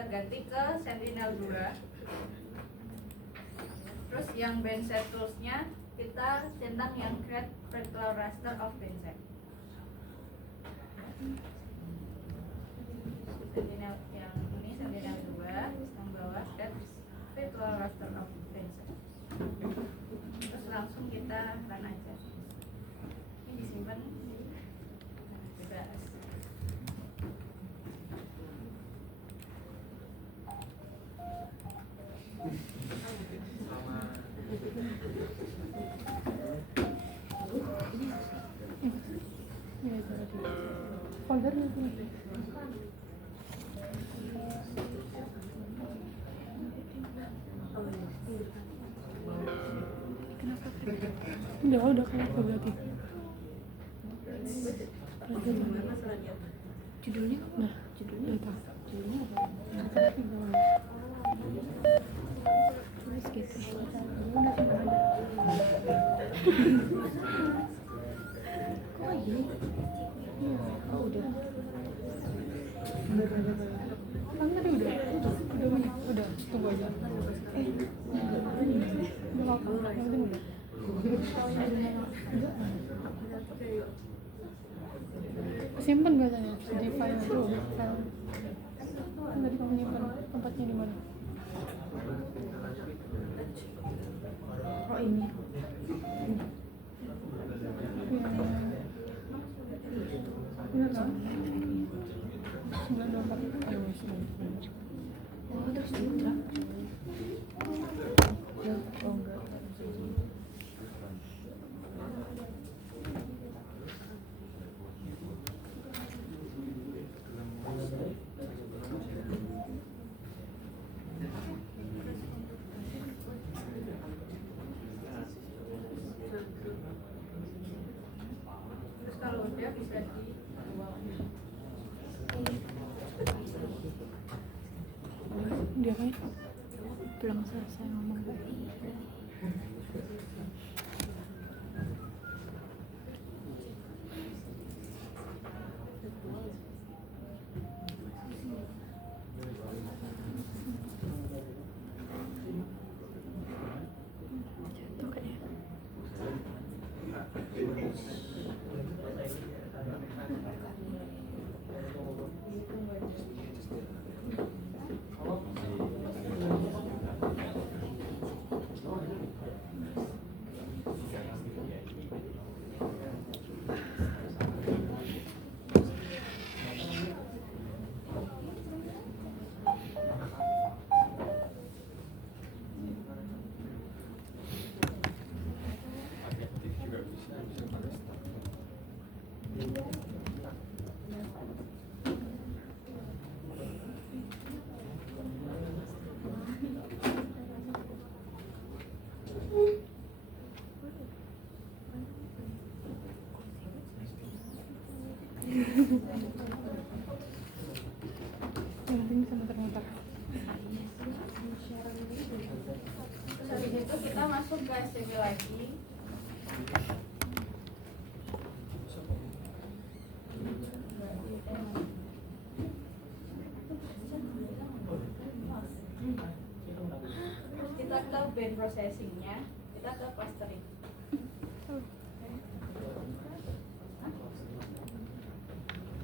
kita ganti ke Sentinel 2. Terus yang Benset toolsnya kita centang yang create virtual raster of Benset. Sentinel yang ini Sentinel 2, yang bawah create virtual raster of Benset. Terus langsung kita run aja. Ini disimpan bebas. Foldernya tuh. Udah kelar berarti. Judulnya apa? Judulnya apa? Judulnya apa? Tulis gitu. Udah sih ada. Kok gini? Oh udah. Kan tadi udah banyak. Udah, tunggu aja. Udah apa? Udah. Simpen biasanya di file itu file. Kan tadi kamu nyimpan tempatnya di mana? Oh ini. Bener kan? 924 iOS. Oh terus Citra. Oh enggak. Kalau udah bisa di Dia kan belum selesai ngomong. Jatuh kayaknya. Ini sama ternyata. Terus habis itu kita masuk ke SCP lagi. Terus kita ke band processingnya, kita ke clustering.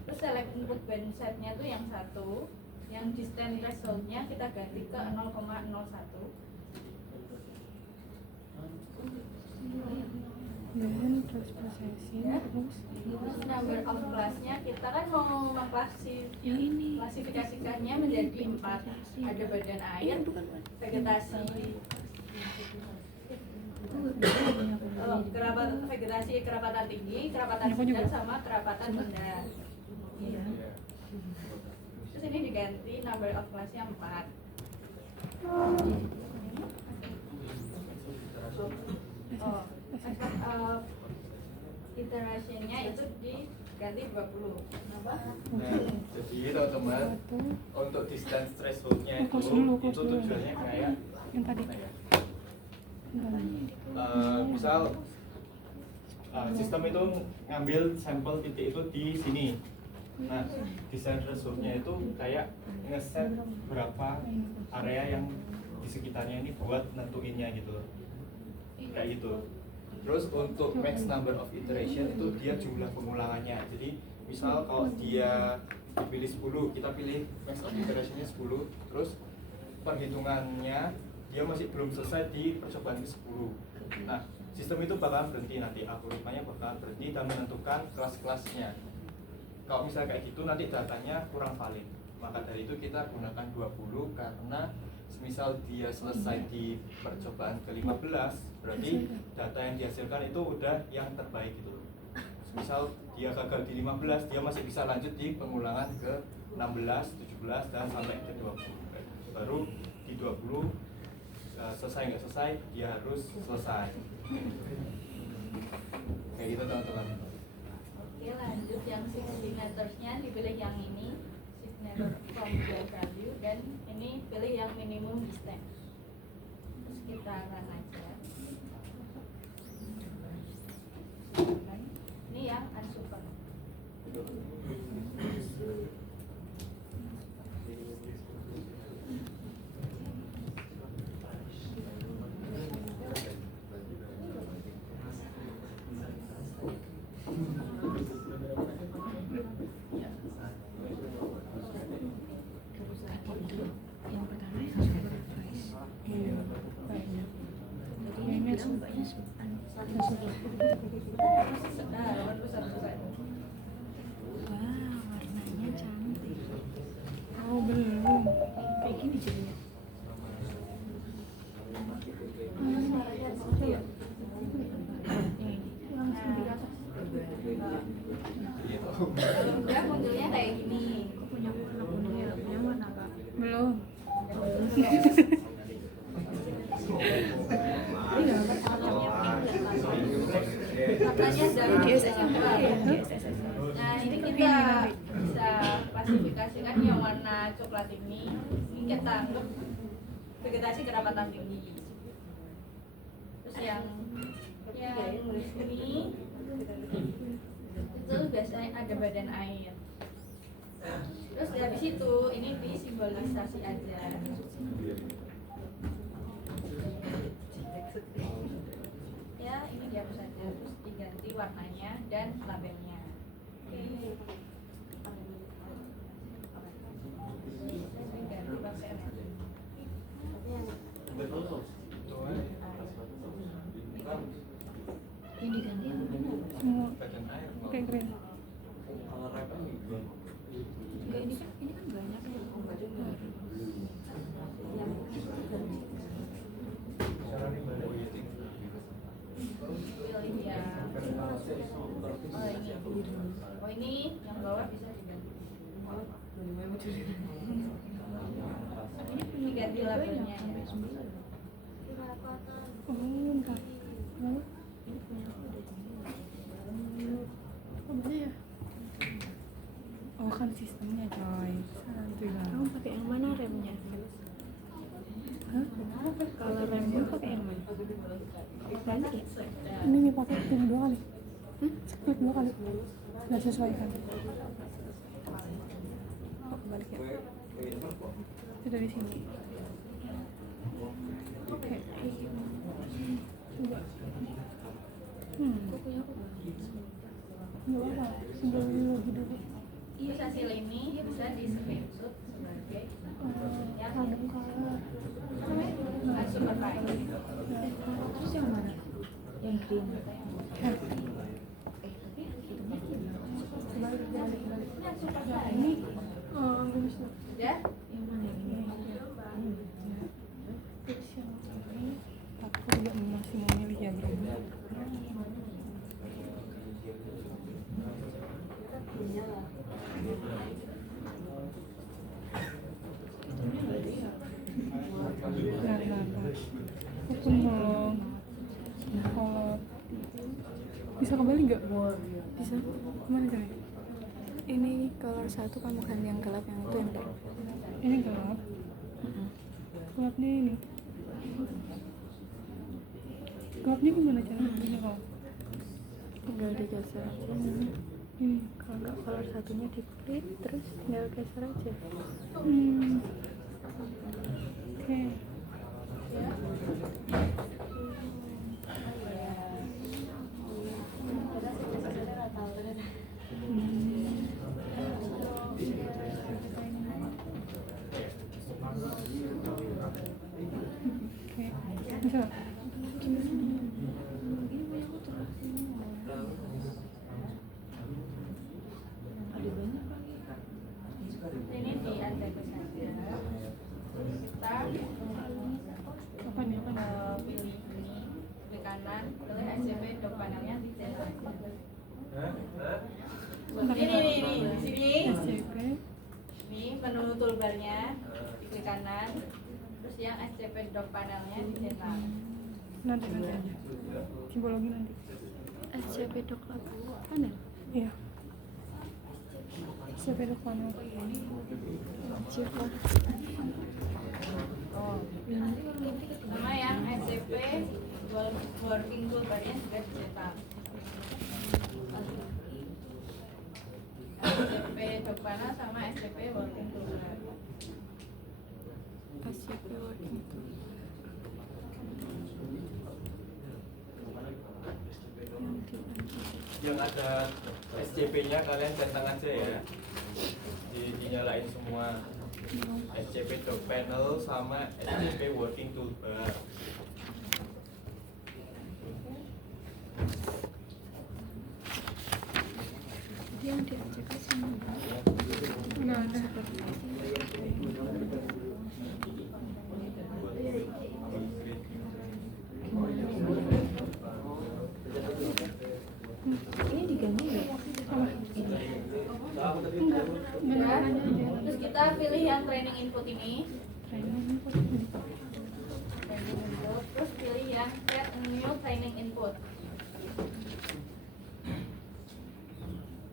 Terus select input band setnya itu yang satu, yang distance thresholdnya kita ganti ke 0,01. Dan terus processing Ya. terus Terus number of class-nya kita kan mau yang ini mengklasifikasikannya menjadi 4. Ada badan air, vegetasi, vegetasi kerapatan tinggi, kerapatan sedang, sama kerapatan rendah. Iya. Terus ini diganti number of class-nya 4. Iteration-nya itu diganti 20. Kenapa? Jadi teman-teman untuk distance threshold-nya itu tujuannya kayak yang tadi. Misal sistem itu ngambil sampel titik itu di sini. Nah, desain thresholdnya itu kayak ngeset berapa area yang di sekitarnya ini buat nentuinnya gitu loh. Kayak gitu. Terus untuk max number of iteration itu dia jumlah pengulangannya. Jadi misal kalau dia dipilih 10, kita pilih max of iterationnya 10, terus perhitungannya dia masih belum selesai di percobaan ke-10. Nah, sistem itu bakalan berhenti nanti, algoritmanya bakalan berhenti dan menentukan kelas-kelasnya. Kalau misalnya kayak gitu nanti datanya kurang valid. Maka dari itu kita gunakan 20 karena misal dia selesai di percobaan ke-15, berarti data yang dihasilkan itu udah yang terbaik gitu. Misal dia gagal di 15, dia masih bisa lanjut di pengulangan ke 16, 17 dan sampai ke 20. Baru di 20 selesai nggak selesai, dia harus selesai. Kayak gitu teman-teman. Oke, lanjut yang signature-nya dipilih yang ini, signature from the value, dan ini pilih yang minimum distance. Terus kita run aja. Ini yang unsuper. Yang pertama yang supervise. Iya, kayaknya. Jadi ini bilang mbaknya wah, warnanya cantik. Oh belum. Kayak gini jadinya. Iya. Langsung di atas. Udah munculnya kayak gini. Aku punya warna kuning ya, punya warna apa? Belum. Warnanya dari DSS yang dua. ya? DSS. Nah, ini kita bisa klasifikasikan yang warna coklat ini kita anggap vegetasi kerapatan tinggi. Terus yang ini itu biasanya ada badan air. Terus habis itu ini disimbolisasi aja. Ya, ini dihapus saja, terus diganti warnanya dan labelnya. Oke. Saya ganti pakai merah. Yang diganti yang mana? Semua Badan air. pakai green. Enggak, ini kan banyak ya. Pilih ya. Oh ini yang bawah bisa diganti. Ini ganti labelnya ya. Oh, entar. Oh, mana ya? Oh kan sistemnya coy. Santuy lah. Kamu pakai yang mana remnya? Hah? Kalau remnya pakai yang mana? Banyak ya? Ini nih pakai klik 2 kali. Klik 2 kali. Nggak sesuaikan. Oh, kebalik ya. Itu dari sini. Oke. Coba. Aku punya apa? Nggak apa-apa. Simbol lagi dulu. Terus hasil ini bisa di screenshot sebagai yang Random color. supervise. Terus yang mana? Yang green. Hah? Tapi hitungnya Kebalik. Ini supervise. Ini belum bisa. Ya, yang mana yang ini? Terus yang ini aku juga masih memilih yang green. Nah. Aku pun mau kalau bisa kembali nggak? Bisa. Kemana coy? Ini color 1 kamu ganti yang gelap, yang itu yang terang. Ini gelap. Gelapnya ini. Gelapnya gimana cara ini kok? Tinggal digeser aja. Kalau nggak color satunya diklik terus tinggal geser aja. Oke. Oke. Bisa nggak? Ini di ATP saja. Terus kita Apa nih? Apa nih? pilih ini, klik kanan, pilih SCP dok panelnya di channel. Ini di sini. SCP. Ini menu toolbarnya, diklik kanan. Terus yang SCP dok panelnya di channel. Nanti aja. Simbologi nanti. SCP Doc Lab panel. Iya. SCP dok panel. Siapa? Oh. Sama yang SCP working toolbarnya juga dicetak. SCP dok panel sama SCP working toolbar. SCP working tool. Yang ada SCP-nya kalian centang aja ya. Dinyalain semua. SCP dock panel sama SCP working toolbar. Jadi yang di SCP sama Nggak ada. ini diganti nggak? Apa? Enggak. Enggak Ya. nanya aja. Terus kita pilih yang training input ini. Training input. Training input. Terus pilih yang create a new training input.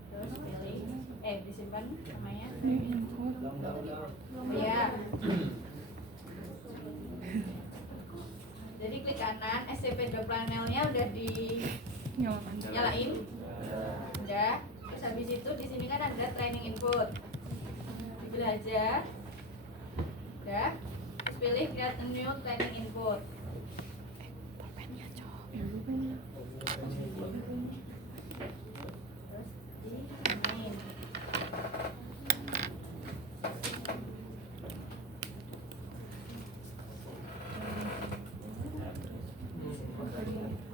Terus pilih disimpan namanya. New input. Ya. Jadi klik kanan, SCP dot panelnya udah Nyalakan. dinyalain. Udah. Terus habis itu di sini kan ada training input. Dipilih aja. Udah. Terus pilih create a new training input. Pulpennya cowok. Terus dimain.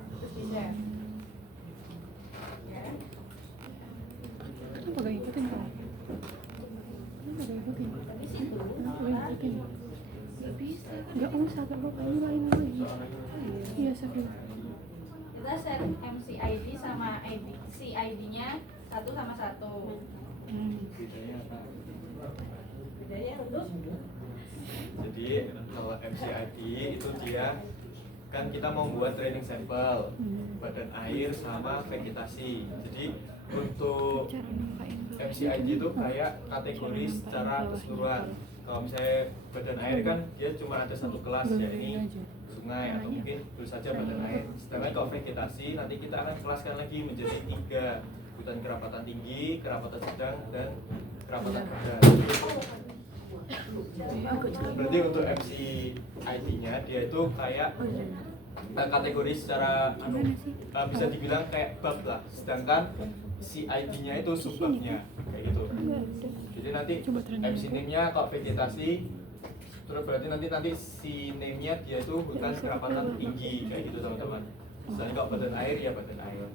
Terus bisa. Ya. Kenapa gak ikutin kamu? Kenapa gak ikutin? Kenapa gak ikutin? Nggak bisa. Gak usah, gak apa-apa. Ini lain lagi. Iya, Safi. Kita set MCID sama CID-nya 1 sama 1. Bedanya untuk Jadi kalau MCID itu dia kan kita mau buat training sampel badan air sama vegetasi. Jadi untuk Cara numpain bawah. MCID itu kayak kategori secara keseluruhan. Kalau misalnya badan air kan dia cuma ada satu kelas ya, ini sungai atau mungkin itu saja badan air. Sedangkan kalau vegetasi nanti kita akan kelaskan lagi menjadi 3, hutan kerapatan tinggi, kerapatan sedang, dan kerapatan rendah. Berarti untuk MCID-nya dia itu kayak kategori secara bisa dibilang kayak bab lah. Sedangkan CID-nya itu subbabnya kayak gitu. Jadi nanti MC name-nya kalau vegetasi, terus berarti nanti si name-nya dia itu hutan kerapatan tinggi kayak gitu teman-teman. Misalnya kalau badan air ya badan air.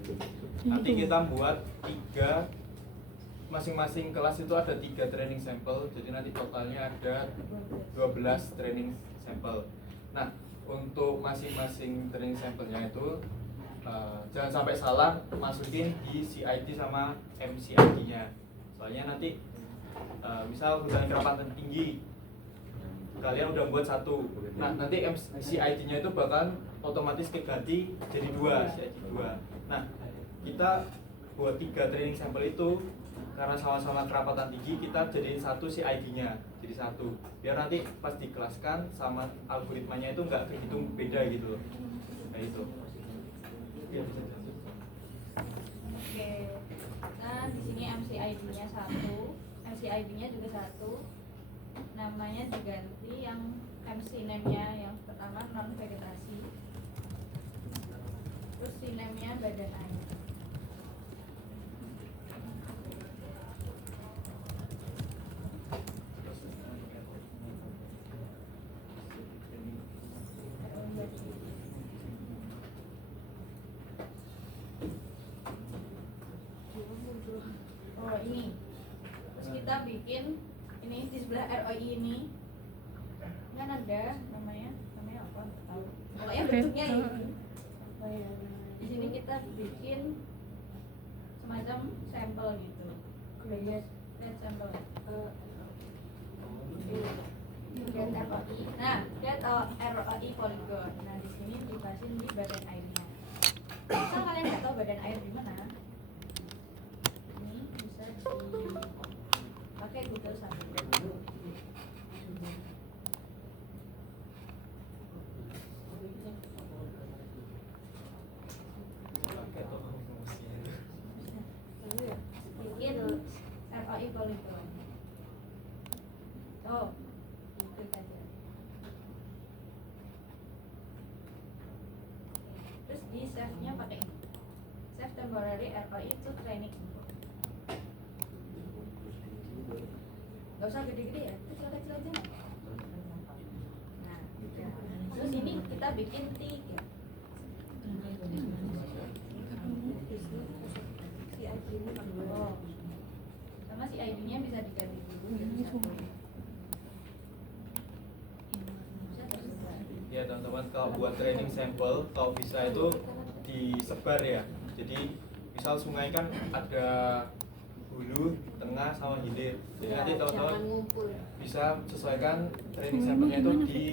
Nanti kita buat 3, masing-masing kelas itu ada 3 training sampel. Jadi nanti totalnya ada 12 training sampel. Nah, untuk masing-masing training sampelnya itu jangan sampai salah masukin di CID sama MCID-nya. Soalnya nanti misal hutan kerapatan tinggi kalian udah buat 1. Nah, nanti CID-nya itu bakal otomatis keganti jadi 2, CID 2. Nah, kita buat 3 training sampel itu karena sama-sama kerapatan tinggi, kita jadiin 1 CID-nya jadi 1. Biar nanti pas dikelaskan sama algoritmanya itu nggak kehitung beda gitu loh. Nah itu. Oke. Nah, di sini MCID-nya satu, MCID-nya juga satu. Namanya diganti yang MC name-nya yang pertama non vegetasi. Terus si name-nya badan air. Oh ini, terus kita bikin ini di sebelah ROI ini kan ada namanya apa? Nggak tahu. Pokoknya bentuknya ini. Di sini kita bikin semacam sampel gitu. Lihat sampel. Get ROI. Nah, get ROI polygon. Nah, di sini dibahasin di badan airnya. Misal kalian nggak tahu badan air di mana, ini bisa dipakai Google Satu. Bikin ROI polygon. Oh, klik aja. Terus di save-nya pakai ini. Save temporary ROI to training info. Gak usah gede-gede ya, kecil-kecil aja. Nah, ya. Terus ini kita bikin 3. Oh, sama si ID-nya bisa diganti dulu jadi satu. Bisa tersebar. Ya teman-teman, kalau buat training sampel kalau bisa itu disebar ya. Jadi misal sungai kan ada hulu, tengah sama hilir. Jadi nanti teman-teman bisa sesuaikan training sampelnya itu di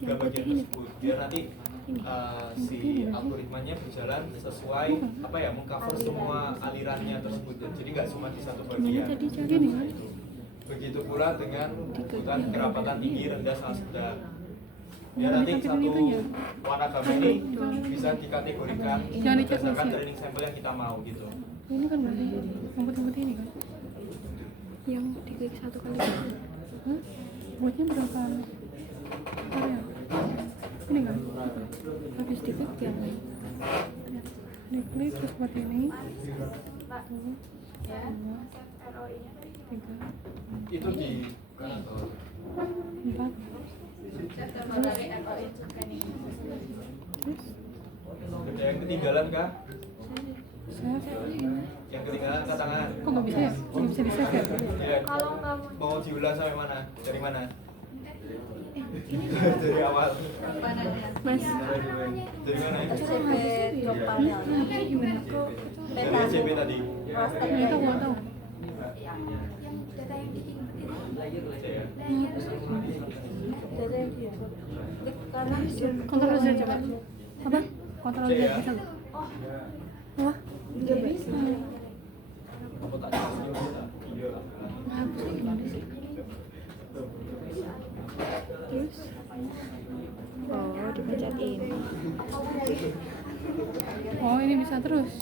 3 bagian tersebut. Biar nanti si algoritmanya berjalan sesuai apa ya, mengcover semua alirannya tersebut. Jadi nggak cuma di satu bagian. Begitu pula dengan urutan kerapatan tinggi, rendah, sama sedang. Biar nanti satu warna gambar ini bisa dikategorikan berdasarkan training sampel yang kita mau gitu. Ini kan berarti rumput-rumput ini kan? Yang diklik 1 kali. Hah? Buatnya berapa area? Ini kan? Habis diklik yang Diklik terus seperti ini. Pak, Tuh, ya, dua, save ROI-nya tadi gimana? 3, Itu di kanan bawah. 4. Save temporary ROI to training info. Terus Ada yang ketinggalan kah? save. Yang ketinggalan angkat tangan. Kok nggak bisa ya? Nggak bisa di save ya? Ya, Kalau nggak mau diulang sampai mana? Dari mana? Dari awal. panahnya. Mas, Dari mana ya? CP drop panel. Dari SCP tadi. Nggak tahu, nggak tahu. Yang data yang diinput itu. Ya. Data yang diinput. Klik kanan. Kontrol Z coba. Apa? Kontrol Z Ya. bisa nggak? Apa? Nggak bisa. Apa tak bisa? Iya. Hapusnya gimana sih? terus oh dipencet ini. Oh, ini bisa terus.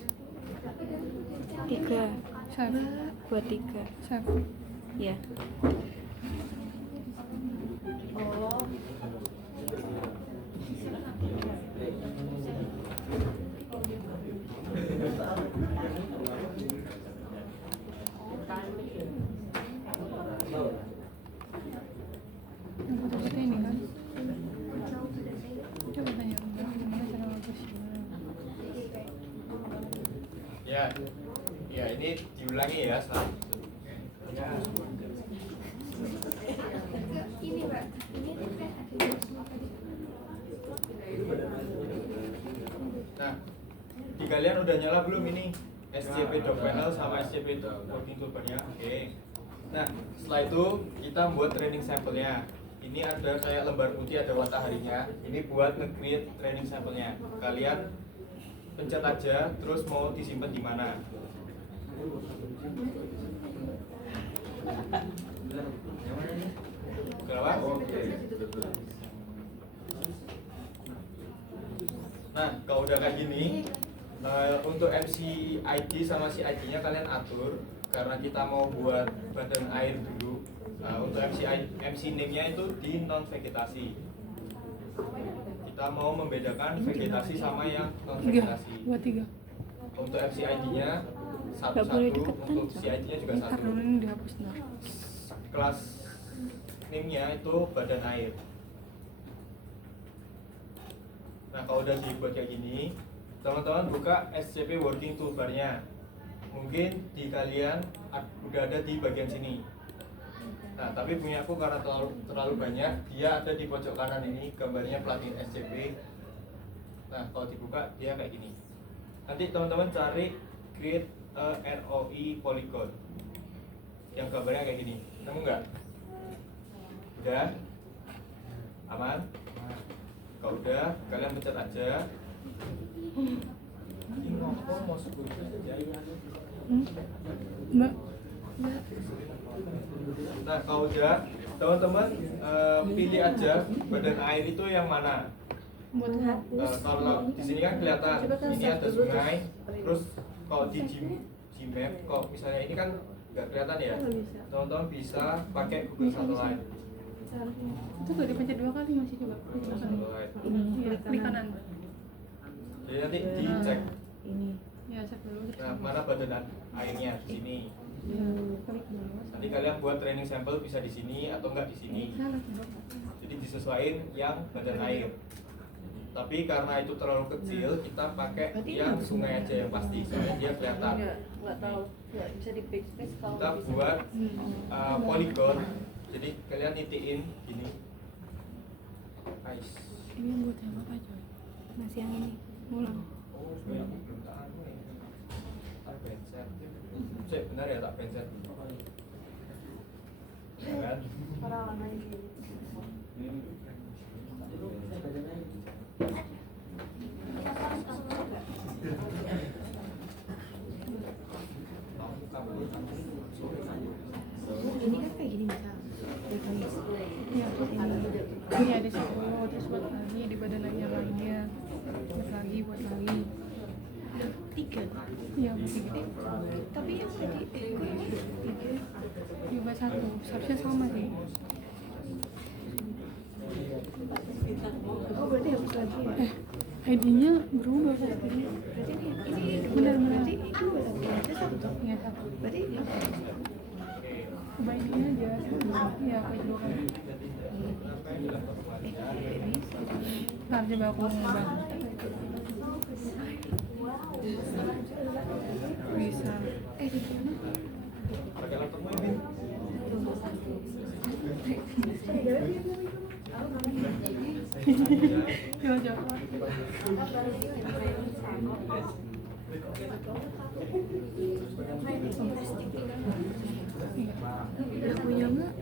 3 Save. buat 3 Save. ya. Oh. Yang foto-foto ini kan? Coba tanya gimana cara ngapusnya. Ya. Ya, ini diulangi ya setelah itu. Ini Pak, ini kan Nah, di kalian udah nyala belum ini scp.panel sama scp.working toolbar-nya? Oke. Nah, setelah itu kita buat training sampelnya. Ini ada kayak lembar putih, ada mataharinya. Ini buat nge-create training sampelnya. Kalian pencet aja, terus mau disimpan di mana? Kenapa? Nah, kalau udah kayak gini, Untuk MCID sama CID-nya kalian atur karena kita mau buat badan air dulu. Untuk MC name-nya itu di non vegetasi. Kita mau membedakan vegetasi sama yang non 3 vegetasi. buat 3 Untuk MCID-nya Nggak boleh satu-satu, deketan, untuk CID-nya juga ntar satu. dulu ini dihapus ntar. Kelas name-nya itu badan air. Nah, kalau udah dibuat kayak gini, teman-teman buka SCP working toolbar-nya. Mungkin di kalian udah ada di bagian sini. Nah, tapi punya aku karena terlalu banyak, dia ada di pojok kanan ini gambarnya plugin SCP. Nah, kalau dibuka dia kayak gini. Nanti teman-teman cari create a ROE polygon yang gambarnya kayak gini. Nemu nggak? Udah? Aman? Kalau udah, kalian pencet aja. Ini ngomong mau sebut aja. Mbak Nah, kalau udah, teman-teman pilih aja badan air itu yang mana. buat Kalau di sini kan kelihatan, ini ada sungai. Terus kalau di Gmap, kalau misalnya ini kan nggak kelihatan ya. Teman-teman bisa pakai Google Satellite. itu gak dipencet 2 kali masih coba Satellite. iya klik kanan. Jadi nanti dicek. Ini. Ya cek dulu. Nah, mana badan airnya di sini. Klik dulu. Nanti kalian buat training sampel bisa di sini atau enggak di sini. Salah. Jadi disesuaikan yang badan air. Tapi karena itu terlalu kecil, kita pakai yang sungai aja yang pasti, soalnya dia kelihatan. Nggak tahu. Nggak bisa di backspace kalau Kita bisa. buat polygon, jadi kalian nitiin gini. Nice. Ini buat yang apa coy? Masih yang ini. Ulang. Oh, belum tak anu nih. Tak benset. Cek benar ya tak benset. Ya kan? Ini kan kayak gini bisa. Iya, ini ada situ, terus buat lagi di badan lagi yang lainnya, buat lagi. Tiga. Iya, buat 3. Tapi yang tadi kok ini tiga. Coba 1, seharusnya sama sih. Oh berarti hapus lagi ya? ID-nya berubah pasti. Berarti ini Benar. berarti itu berarti satu. Iya, 1. Berarti Coba ini aja. Iya, klik 2 kali. Ntar coba aku ngubah. Bisa. di mana? Pakai laptop main. Coba. Yang punya nggak?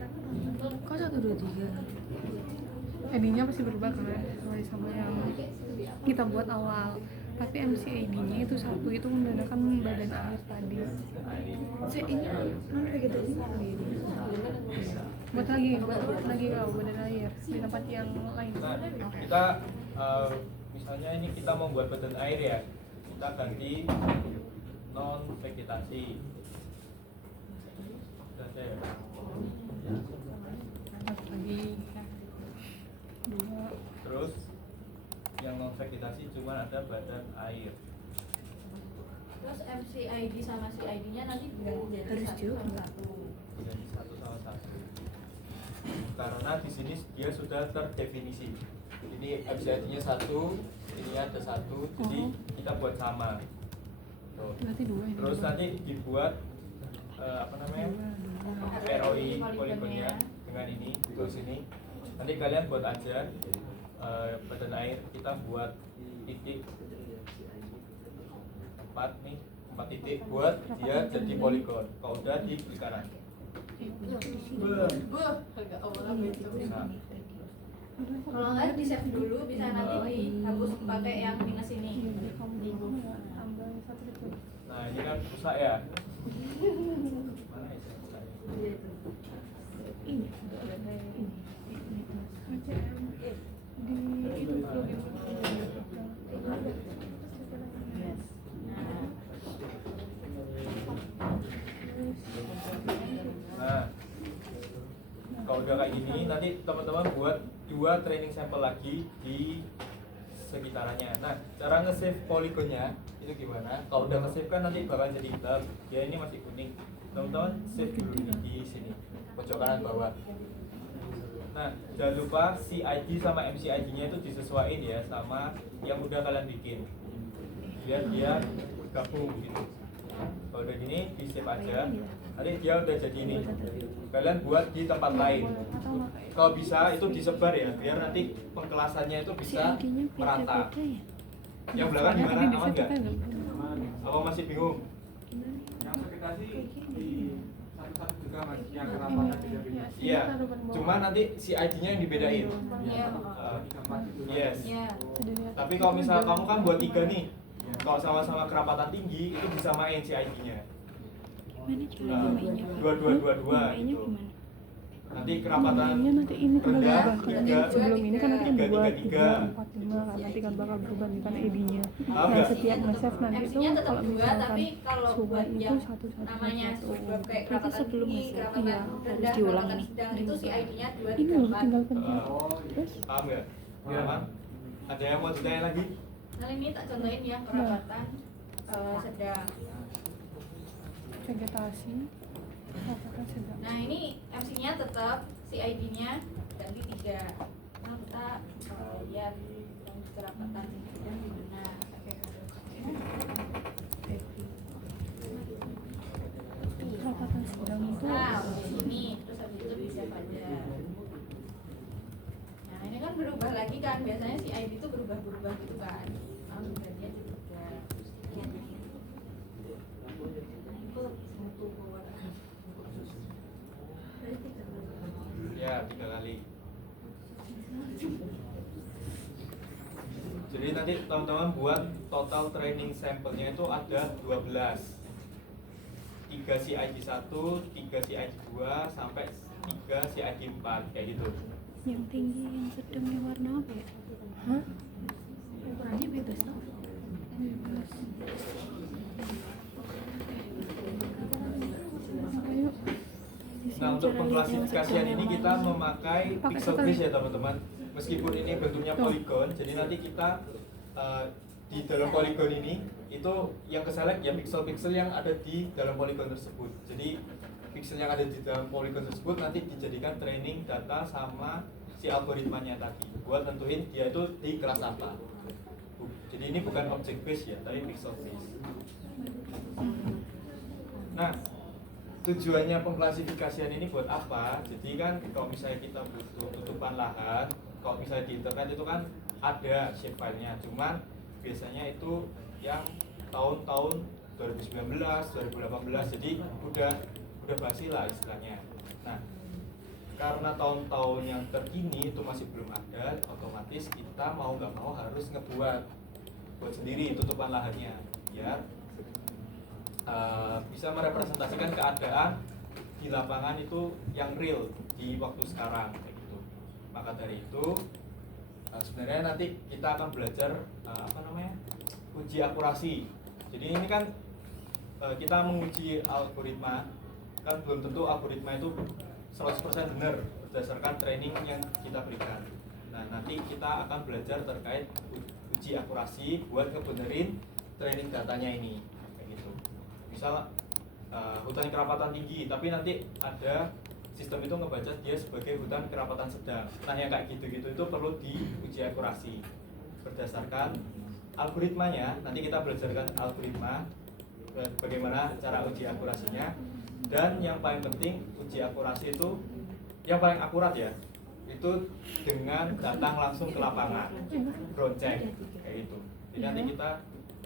Kok 1, 2, 3? ID-nya pasti berubah kan sesuai sama yang kita buat awal. Tapi MCID-nya itu 1, itu menggunakan badan air tadi. Saya ini non vegetasi lagi. Buat lagi kau badan air di tempat yang lain. Nah, kita misalnya ini kita mau buat badan air ya, kita ganti non vegetasi. Sudah ada ya? Lagi 2. Terus yang non vegetasi cuma ada badan air. Terus MCID sama CID-nya nanti diganti jadi Harus satu juga sama nggak? satu. Jadi satu sama satu. Karena di sini dia sudah terdefinisi. Ini MCID-nya 1, ini ada 1, jadi kita buat sama. Tuh. Berarti 2 ini. Terus nanti dibuat apa namanya? ROI poligonnya dengan ini terus ini. Nanti kalian buat aja badan air, kita buat titik 4 nih, 4 titik buat dia jadi poligon. Kalau udah di klik kanan. Nah, Kalau nggak di save dulu, bisa nanti dihapus pakai yang minus ini. Tambah 1 kecil. nah ini kan rusak ya. Mana ya rusak? Ini. Di itu login. kayak gini, nanti teman-teman buat 2 training sampel lagi di sekitarannya. Nah, cara nge-save poligonnya itu gimana? Kalau udah nge-save kan nanti bakal jadi hitam. Ya ini masih kuning. Teman-teman save dulu di sini, pojok kanan bawah. Nah, jangan lupa CID sama MCID-nya itu disesuaikan ya sama yang udah kalian bikin. Biar dia gabung gitu. Kalau udah gini, di save aja. Nanti dia udah jadi ini. Kalian buat di tempat lain. Kalau bisa itu disebar ya, biar nanti pengkelasannya itu bisa merata. Yang belakang gimana? Aman nggak? Apa masih bingung? Yang vegetasi di satu juga mas, yang kerapatan beda-beda. Iya. Cuma nanti si ID-nya yang dibedain. Iya. Yes. Iya. Tapi kalau misalnya kamu kan buat 3 nih, kalau sama-sama kerapatan tinggi itu bisa main si ID-nya. Gimana cara nyamainnya? 2222 Nyamainnya gitu. gimana? Nanti kerapatan Nyamainnya nanti ini kan rendah berubah kan. 3, Sebelum ini kan nanti kan 2, 3, 3, 4, 5 kan nanti kan bakal berubah nih kan ID-nya. Paham Nah nggak? setiap nge-save nanti itu MC-nya tetap kalau 2, misalkan tapi kalau sudah buat itu yang 1, 1, namanya 1. sudah kayak Berarti kerapatan sebelum tinggi, nge-save, kerapatan iya, rendah, diulang kerapatan nih. sedang itu si ID-nya 2, Ini 3, loh 4. tinggal pencet. Oh, Terus paham nggak? Paham? Ada yang mau ditanya lagi? Nah ini tak contohin ya kerapatan sedang. vegetasi katakan sedang. Nah ini MC-nya tetap, si ID-nya ganti 3. Nah kita lihat yang kerapatan sedang di mana. Kerapatan sedang itu Nah di sini terus habis itu bisa aja. Nah ini kan berubah lagi kan, biasanya si ID itu berubah-berubah gitu kan. Lalu gantinya jadi 3. Ya, 3 kali. Jadi nanti teman-teman buat total training sampelnya itu ada 12. 3 CID 1, 3 CID 2, sampai 3 CID 4 kayak gitu. Yang tinggi, yang sedang, yang warna apa ya? hah? Ukurannya bebas tau? Bebas. Ayo. Nah, untuk pengklasifikasian ini kita memakai pixel base ya teman-teman. Meskipun ini bentuknya poligon, jadi nanti kita di dalam poligon ini itu yang keselect ya pixel-pixel yang ada di dalam poligon tersebut. Jadi pixel yang ada di dalam poligon tersebut nanti dijadikan training data sama si algoritmanya tadi buat tentuin dia itu di kelas apa. Jadi ini bukan object base ya, tapi pixel base. Nah, tujuannya pengklasifikasian ini buat apa? Jadi kan kalau misalnya kita butuh tutupan lahan, kalau misalnya di internet itu kan ada shapefile-nya, cuman biasanya itu yang tahun-tahun 2019, 2018, jadi udah basi lah istilahnya. Nah, karena tahun-tahun yang terkini itu masih belum ada, otomatis kita mau nggak mau harus buat sendiri tutupan lahannya, biar bisa merepresentasikan keadaan di lapangan itu yang real di waktu sekarang kayak gitu. Maka dari itu sebenarnya nanti kita akan belajar uji akurasi. Jadi ini kan kita menguji algoritma, kan belum tentu algoritma itu 100% benar berdasarkan training yang kita berikan. Nah, nanti kita akan belajar terkait uji akurasi buat ngebenerin training datanya ini kayak gitu. Misal hutan kerapatan tinggi, tapi nanti ada sistem itu ngebaca dia sebagai hutan kerapatan sedang. Nah, yang kayak gitu-gitu itu perlu diuji akurasi berdasarkan algoritmanya. Nanti kita belajarkan algoritma, bagaimana cara uji akurasinya, dan yang paling penting uji akurasi itu yang paling akurat ya, itu dengan datang langsung ke lapangan, ground check kayak gitu. Jadi nanti kita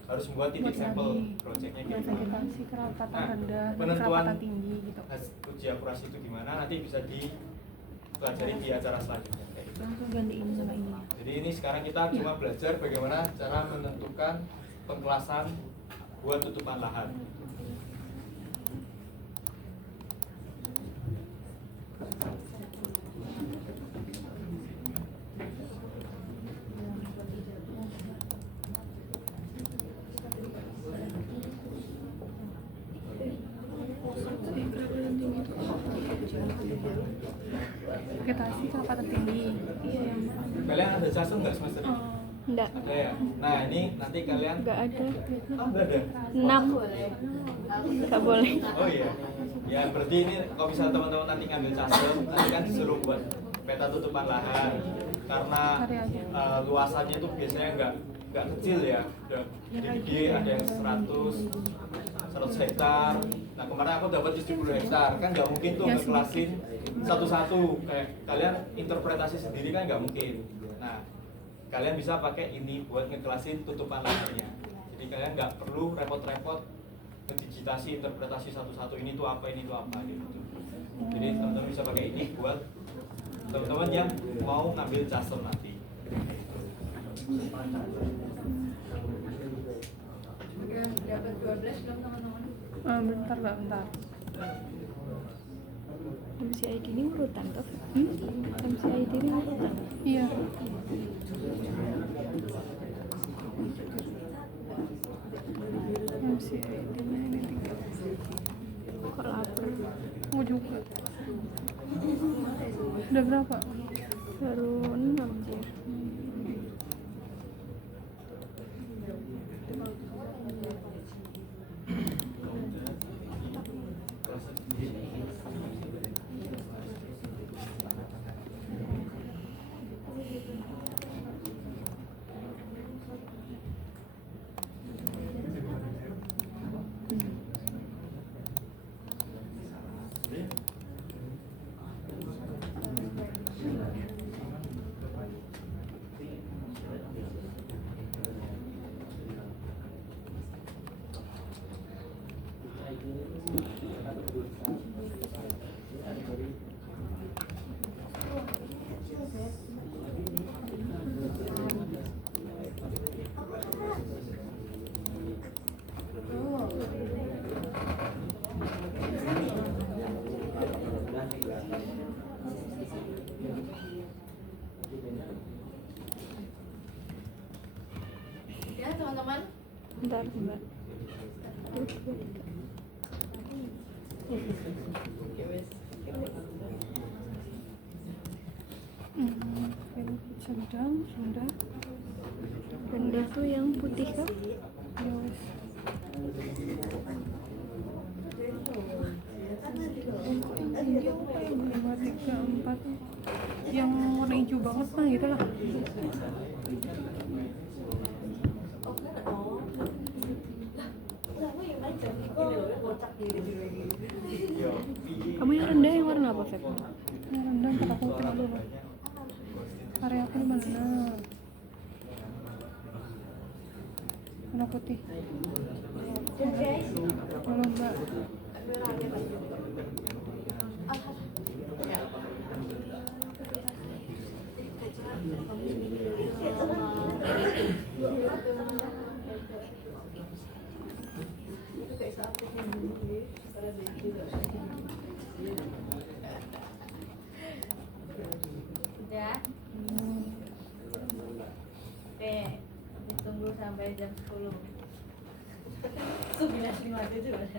harus membuat titik sampel projectnya kayak gimana. Vegetasi kerapatan Nah, rendah dan penentuan kerapatan tinggi gitu. uji akurasi itu gimana nanti bisa dipelajari di acara selanjutnya kayak gitu. Langsung gantiin sama ini. Jadi ini sekarang kita cuma belajar bagaimana cara menentukan pengkelasan buat tutupan lahan. Kalian ada casem nggak semester ini? Enggak. Ada ya. Nah ini nanti kalian. Enggak ada. Oh nggak ada. 6. Enggak boleh. Oh iya. Ya berarti ini kalau misalnya teman-teman nanti ngambil casem, nanti kan disuruh buat peta tutupan lahan. Karena luasannya tuh biasanya nggak kecil ya, udah gede-gede, ada yang 100 hektar. Nah kemarin aku dapat 70 hektar, kan nggak mungkin tuh ngekelasin satu-satu, kayak kalian interpretasi sendiri kan nggak mungkin. Nah kalian bisa pakai ini buat ngekelasin tutupan lahannya. Jadi kalian nggak perlu repot-repot mendigitasi interpretasi satu-satu, ini tuh apa gitu. Jadi teman-teman bisa pakai ini buat teman-teman yang mau ngambil casem nanti. Udah dapat 12 belum teman-teman? Bentar mbak, bentar. MCID ini urutan toh? MCID ini urutan. Iya. MCID-nya ini 3. Kok lapar? Mau juga. Udah berapa? Baru 6 sih. Ya teman-teman. Bentar, Mbak. Sedang, sudah. Rendah tuh yang putih kan? Ya wes. Yang apa ya? 2, 3, 4. Yang warna hijau banget mah gitu lah. Kamu yang rendah yang warna apa, Feb? Yang rendah ntar aku tengok dulu. Area aku di mana? Warna putih. Halo mbak. Udah. Oke, ditunggu sampai jam 10. 9.57 udah.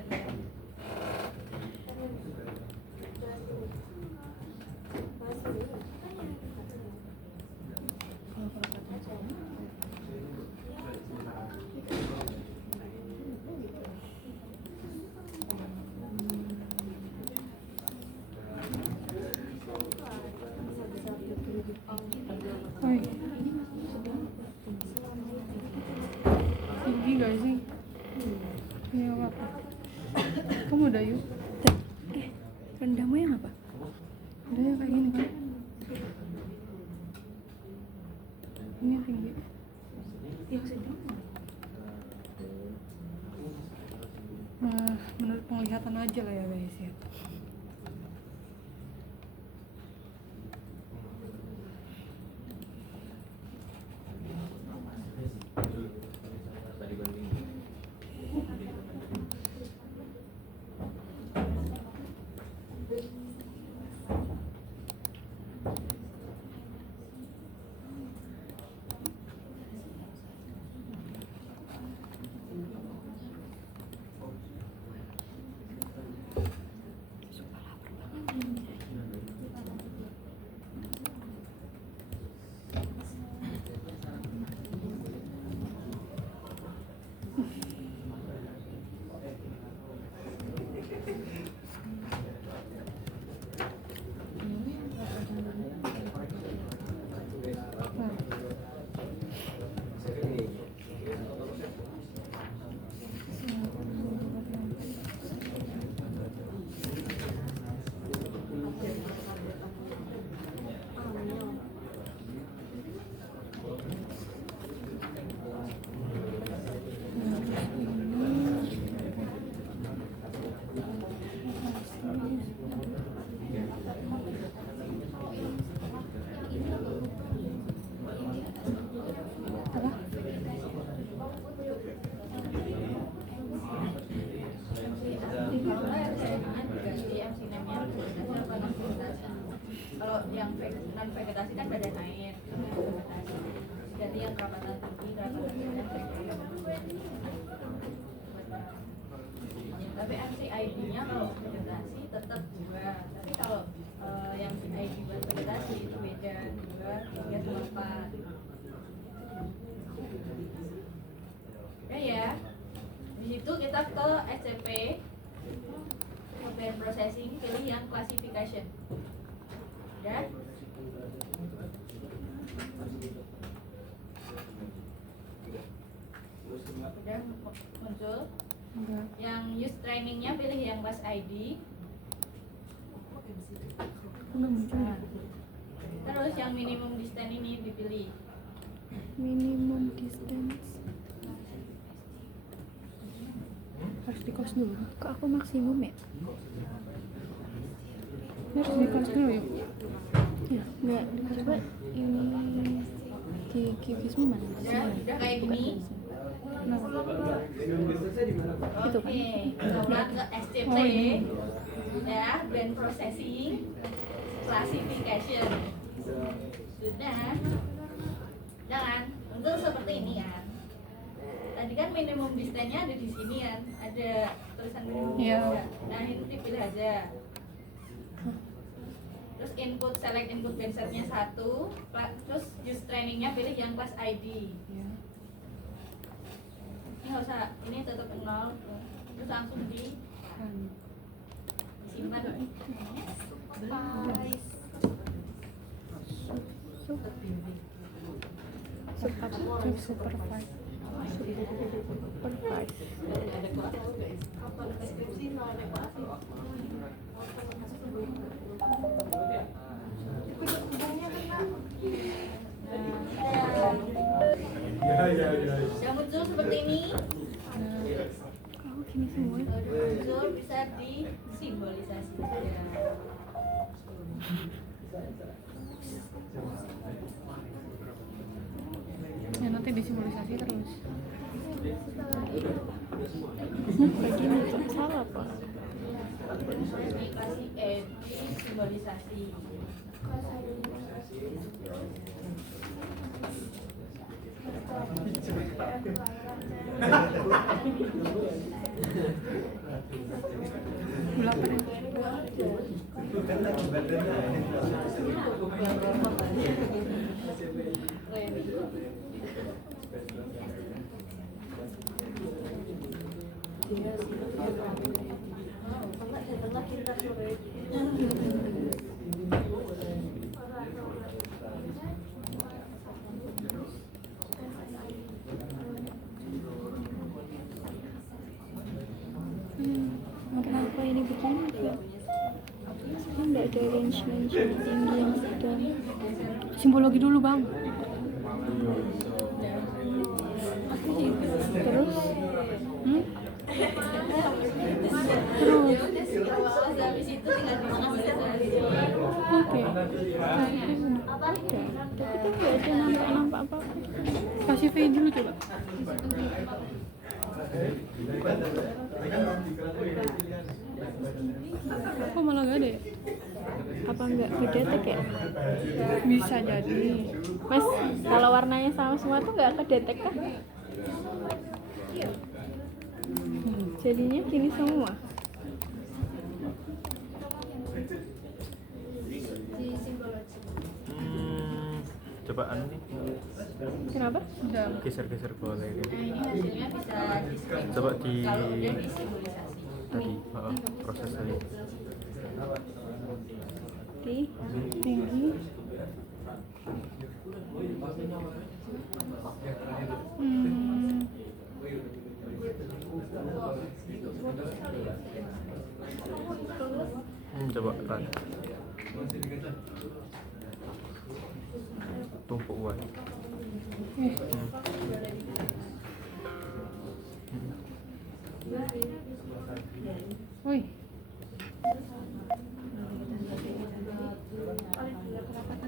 Oi. Tinggi gak sih? Ini apa? Kamu udah yuk? Rendahmu yang apa? Udah ya kayak gini kan? Ini yang tinggi. Yang sedang. Nah, menurut penglihatan aja lah ya guys ya. 4. Udah ya. Di situ kita ke SCP, Band Processing, pilih yang Classification. Udah. Udah muncul. Enggak. Yang use trainingnya pilih yang class ID. Udah muncul ya? Terus yang minimum distance ini dipilih. Minimum distance harus di close dulu. Kok aku maksimum ya? Ini harus di close dulu yuk. Ya, enggak. Coba ini di Kikismu mana? Udah kayak gini. Itu kan. Oke, coba ke SCP. Oh, ini. Ya, band processing, classification. Sudah. Udah kan? Untuk seperti ini kan. Tadi kan minimum distance-nya ada di sini kan. Ada tulisan minimum Iya. distance. Nah, ini dipilih aja. Terus select input band set-nya 1, terus use training-nya pilih yang class ID. Ya. Ini nggak usah, ini tetap 0. Terus langsung disimpan. Supervise. Yang muncul seperti ini. Kalau gini semua. Kalau udah muncul bisa disimbolisasi. Ya nanti disimbolisasi terus. Kayak gini tuh salah Pak. Simbolisasi. Berapa deh? Kenapa ini begini Pak? Ini nggak ada range yang tinggi yang sedang. Simbologi dulu bang. Terus Terus. Habis itu tinggal disimbolisasi. Oke. tapi kan nggak ada nampak apa. Kasih V dulu coba. Kok malah gak ada ya? Apa nggak kedetek ya? Bisa jadi. Mas, kalau warnanya sama semua tuh nggak kedetek kan? Jadinya gini semua. Coba anu nih, Kenapa? Udah. geser-geser boleh. Nah, ini hasilnya bisa di-screen. Coba di Kalau udah disimbolisasi. tadi proses tadi. Di Tinggi. Coba run. Tumpuk uang. Woi.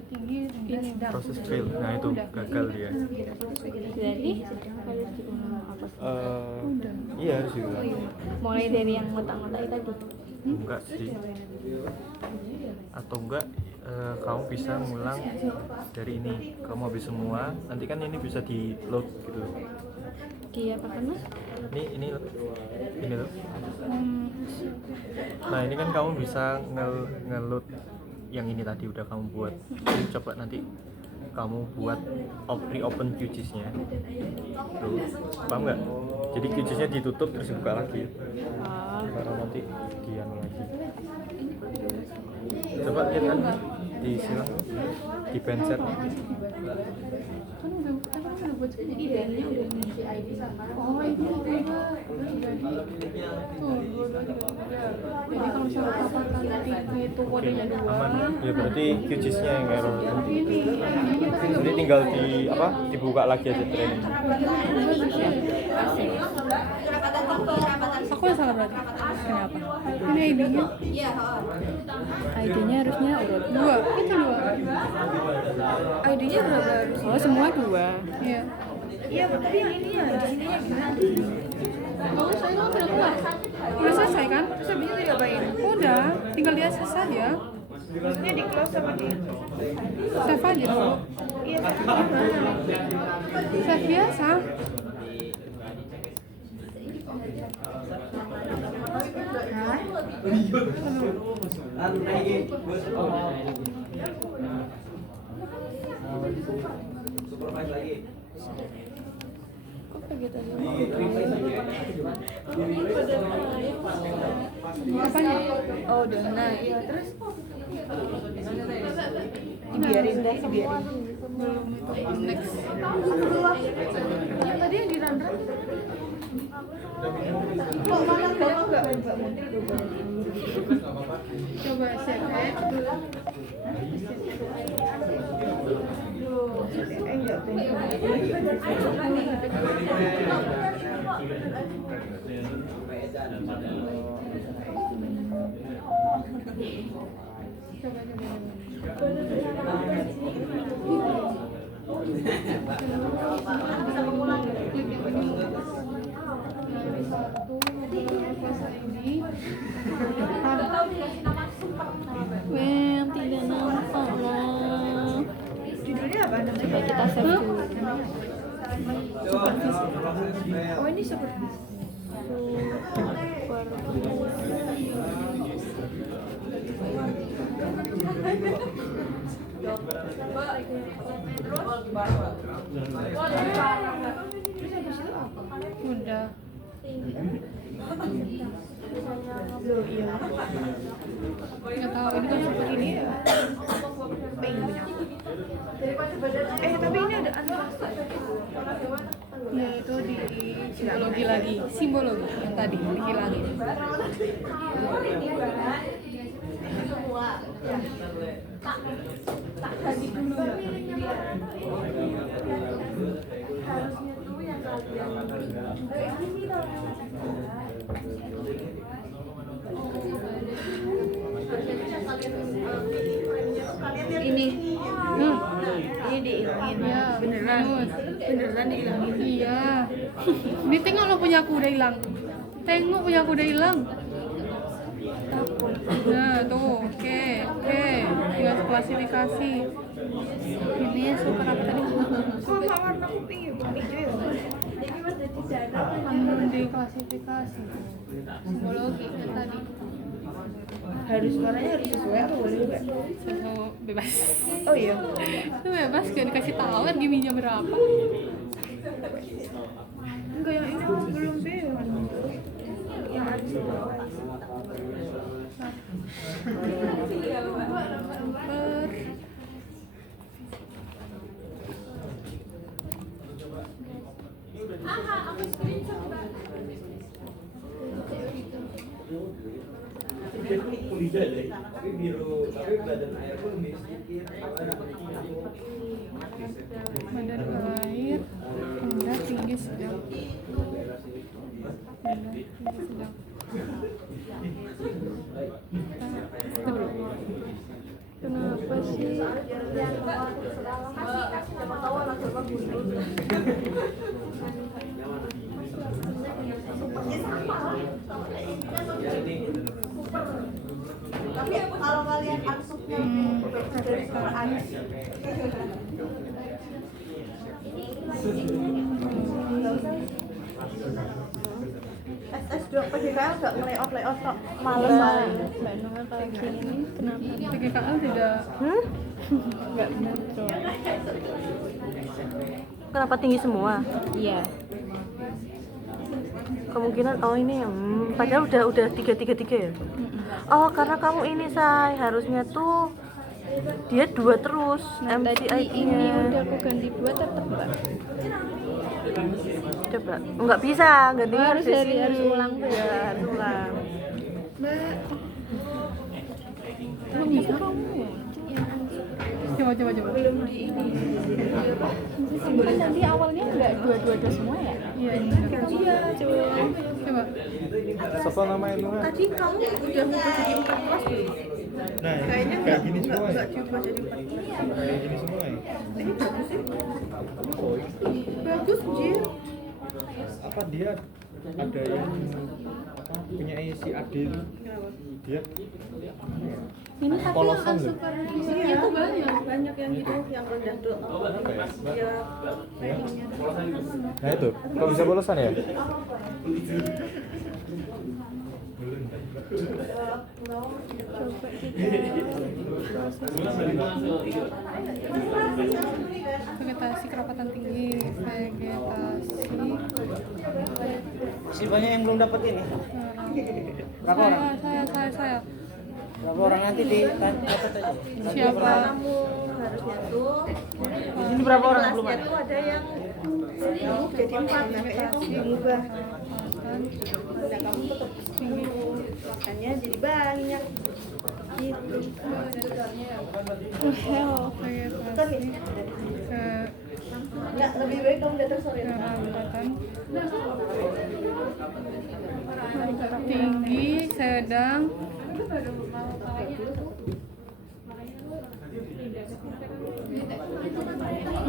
Tinggi, Ini. Proses fail. Nah itu gagal dia. jadi harus diulang apa sih? Iya harus diulang. Mulai dari yang ngotak-ngotak tadi. Enggak sih. Atau enggak kamu bisa ngulang dari ini. Kamu habis semua. Nanti kan ini bisa di load gitu. Di apa kan Mas? Ini loh. Ini loh. Nah ini kan kamu bisa nge-load yang ini tadi udah kamu buat. Coba nanti kamu buat reopen QGIS-nya. Terus, paham nggak? Jadi QGIS-nya ditutup terus dibuka lagi. Baru nanti dianu lagi. Coba lihat kan di silang di pencet. Kan udah buat sini. ID-nya udah ngisi ID sama Oh itu juga tuh dua-duanya juga. Jadi kalau misalnya papa nanti itu kodenya Aman. 2 Ya berarti QGIS-nya yang error. ini kita tinggal Jadi tinggal di apa? Dibuka lagi aja training. aku yang salah berarti. Kenapa? Ini ID-nya ID-nya harusnya urut 2 itu 2 ID-nya berapa harus? oh semua 2 iya. Iya, tapi yang ini ya di sininya gimana? Oh saya kan udah keluar, udah selesai kan? Terus habis itu diapain? Udah, tinggal di akses saja. Maksudnya di close sama di Save aja dulu. iya tapi gimana? Save biasa. Supervise lagi. kok kayak gitu aja Apanya? Oh udah, nah iya terus biarin deh, biarin. Belum itu next. Yang tadi yang di run kok malah kayak nggak Coba save. yang tidak nampak lah judulnya apa namanya? coba kita save dulu Oh ini seperti Udah. Nggak tahu ini kan seperti ini ya. tapi ini ada anak Ya itu di simbologi lagi. Simbologi yang tadi dihilangin. ini Hmm. ini dihilangin Ya, beneran beneran. dihilangin. Iya. Ini tengok lo punya aku udah hilang. Tengok punya aku udah hilang. Nah tuh, oke. Tinggal klasifikasi. Ini super apa tadi? Sama warna kuping ya, hijau ya. Di klasifikasi. Simbologi yang tadi. Harus warnanya harus sesuai apa boleh juga? So, bebas. Oh iya. Itu bebas, gak dikasih tahu kan giminya berapa. Enggak yang ini belum sih. Yang ada di bawah. Tapi biru, tapi badan air pun lebih sedikit. Badan air rendah, tinggi, sedang. Rendah, tinggi, sedang. kenapa sih Tapi kalau kalian aksupnya dari super air tes dong PGKL nggak nge-layout kok. Malam banget Mbak Noah kalau gini nih kenapa? PGKL tidak Nggak benar tuh. Kenapa tinggi semua? Iya. Kemungkinan ini padahal udah 3 ya. Oh, karena kamu ini say harusnya tuh dia 2 terus Nah, tadi ini MCI-nya. udah aku ganti 2 tetap Mbak. Coba nggak bisa gantinya Harus di dari- sini. harus ulang tuh. Ya, harus ulang. belum bisa. Coba. Belum di ini. Nanti awalnya nggak dua semua ya? Iya ini. Iya, Coba. Siapa nama itu? Tadi kamu udah mau jadi 4 kelas belum? Nah, Kayaknya kayak gini semua ya. nggak diubah jadi 4 kelas. Kayak gini semua ya. Ini bagus sih. Bagus, Jir. Apa dia ada yang punya si Adil? Dia Ini tapi polosan loh. Iya, itu banyak yang gitu, yang rendah dulu. Ya, Nah itu, kok bisa polosan ya? Vegetasi kerapatan tinggi, vegetasi. Masih banyak yang belum dapat ini. Berapa orang? Saya. Berapa orang nanti dapat aja. Siapa? kamu harusnya tuh Ini berapa orang belum kelasnya ada? tuh ada yang 10 jadi 4, nah kayaknya kamu diubah. Nah kamu tetap 10, makanya jadi banyak gitu. Vegetasi. Nggak, lebih baik kamu datang sore. Kerapatan tinggi, sedang.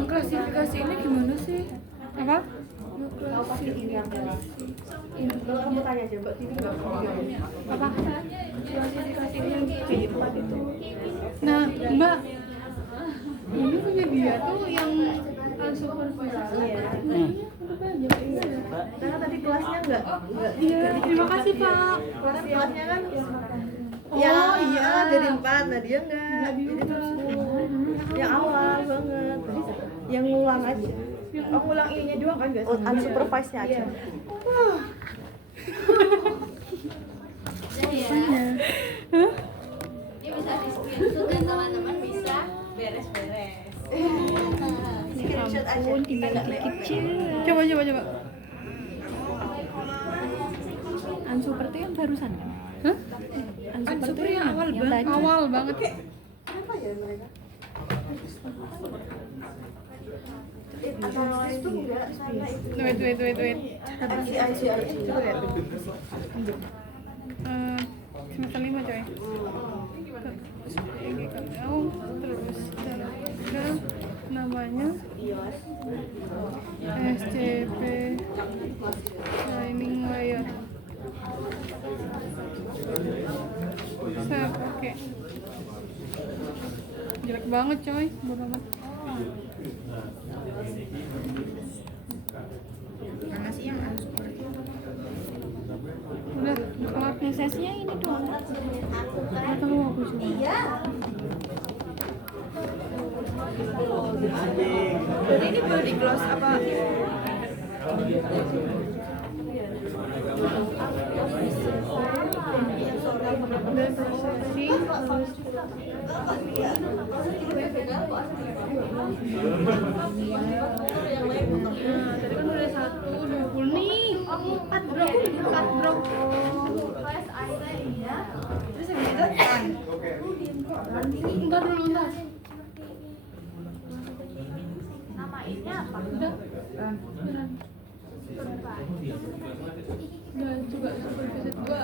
Klasifikasi ini gimana sih? Apa? Kamu tanya aja Mbak Tini nggak Apa? klasifikasi ini yang jadi 4 itu. Nah, Mbak, ini punya dia tuh yang unsupervised. Iya. Karena tadi kelasnya nggak Iya, terima kasih Pak. kelasnya kan Oh, ya iya. dari 4, nah dia nggak jadi terus 10 yang awal banget yang ngulang aja. Oh ngulang ininya doang kan guys, Unsupervised-nya aja. Ini bisa di screenshot dan teman-teman bisa beres-beres. screenshot aja Ampun, kita nggak lewat. kecil. Coba. Unsuper tuh yang barusan kan? Hah? Unsuper tuh yang awal yang banget. tadi. Awal banget. Kenapa ya mereka? Antara lain itu enggak sama itu. Wait. ICRC coba lihat. Semester 5 coy. Terus Telegram namanya SCP Shining Layer. Save, oke. Jelek banget coy, bodo amat. Mana sih yang unsuper? Udah kelar. Prosesnya ini doang. Atau mau aku semua? Jadi ini body gloss apa? Dan prosesi harus tadi kan udah 1, 20 nih. 4 bro, 4 bro. Terus yang itu kan? Entar dulu, entar. Namainnya apa? Udah. Udah juga super visit 2.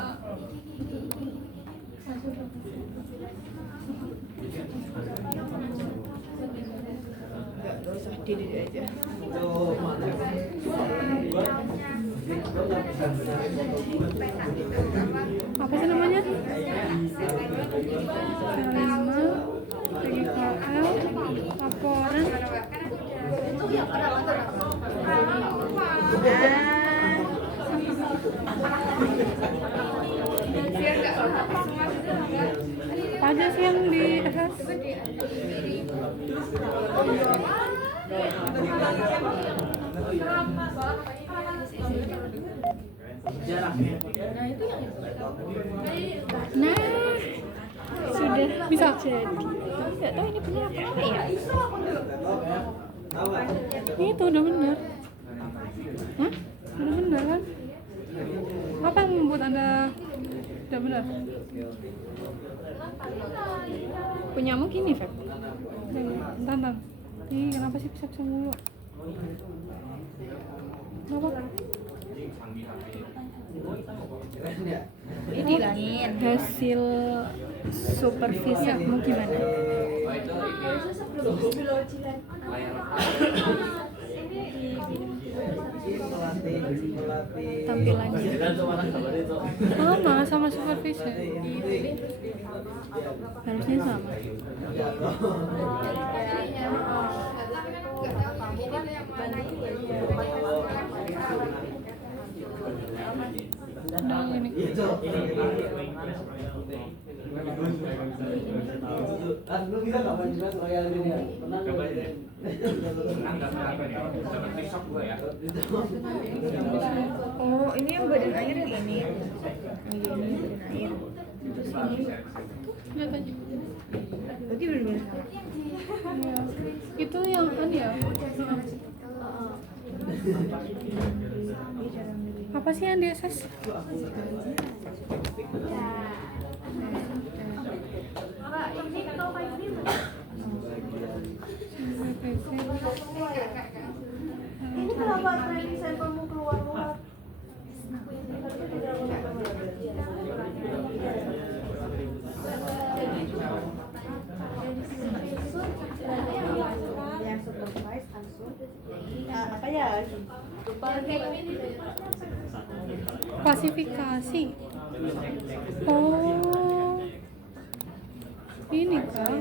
Nggak usah diri aja. Apa sih namanya? Kelima, PGKL, laporan. Itu yang perawatan apa? Apa aja sih yang di SS? Nah, sudah Bisa. jadi. Nggak tahu ini benar apa enggak ya? Itu udah bener. Hah? Udah bener kan? Apa yang membuat anda udah bener? Punyamu gini, Feb. Bentar. Ih, kenapa sih bisa mulu? Kenapa? Dihilangin. Hasil supervisi mau gimana? Tampilannya. Sama supervisi. Harusnya sama. Udah ini. Oh, ini yang badan air yang ini. Yang ini badan air. Terus ini Lihat aja. berarti benar-benar salah. Iya. Itu yang kan ya. Apa sih yang di SS? Ini kenapa training sampelmu keluar-luar? Yang supervise langsung apa ya? Klasifikasi. Oh. Ini kan.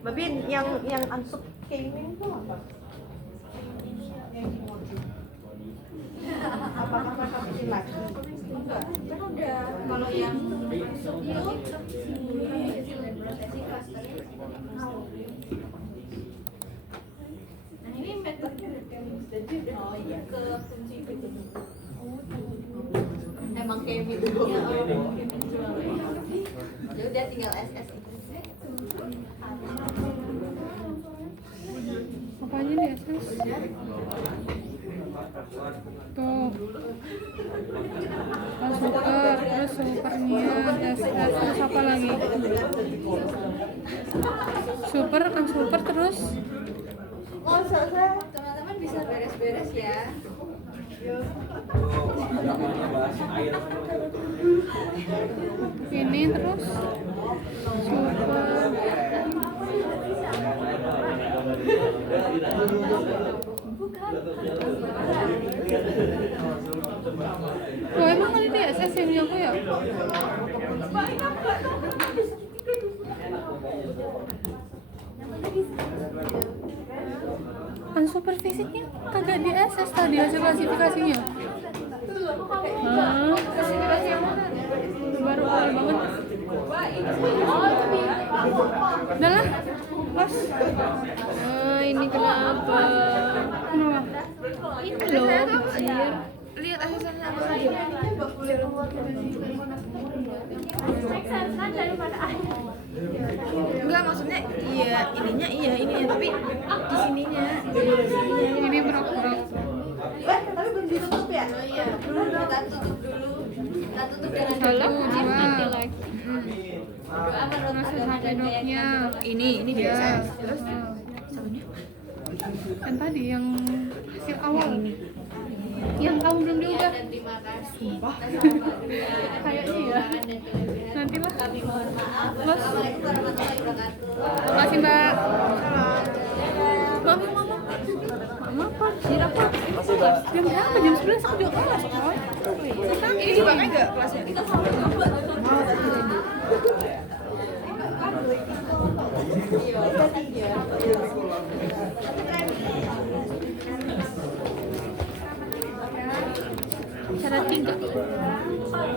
Babin, yang ansuk gaming itu apa? Apakah mereka bikin lagi? Enggak. Kan udah. Kalau yang ansuk itu nah ini metode jadi udah ke fungsi itu. Emang kayak gitu ya. Ya udah tinggal SS itu. Apa aja di SS? Tuh. Super, terus supernya SS, terus apa lagi? Super, super terus. Oh, saya Teman-teman bisa beres-beres ya. Ini terus super. Wah, emang kan itu SS yang punya aku ya? Unsupervisednya kagak di SS tadi hasil klasifikasinya. Hah? Klasifikasi yang mana? Baru awal banget. Udah lah, pas. Ini kenapa? Kenapa? Ini loh, biar Lihat asistennya apa lagi? Enggak, maksudnya iya ininya tapi di sininya Ini berak-berak. tapi belum ditutup ya? iya kita tutup dulu dengan Satu, dua. nanti lagi. doa menurut Terus sendoknya. ini Iya. terus Yang tadi yang hasil awal. Yang kamu belum diubah. dan terima kasih Kayaknya ya. Nanti lah. kami mohon maaf. Terus. Assalamualaikum warahmatullahi wabarakatuh. Terima kasih Mbak. Mama. Mama apa? Sirap apa? Jam berapa? Jam 11 aku udah kelas kok. Ini dipakai nggak kelasnya? Cara 3.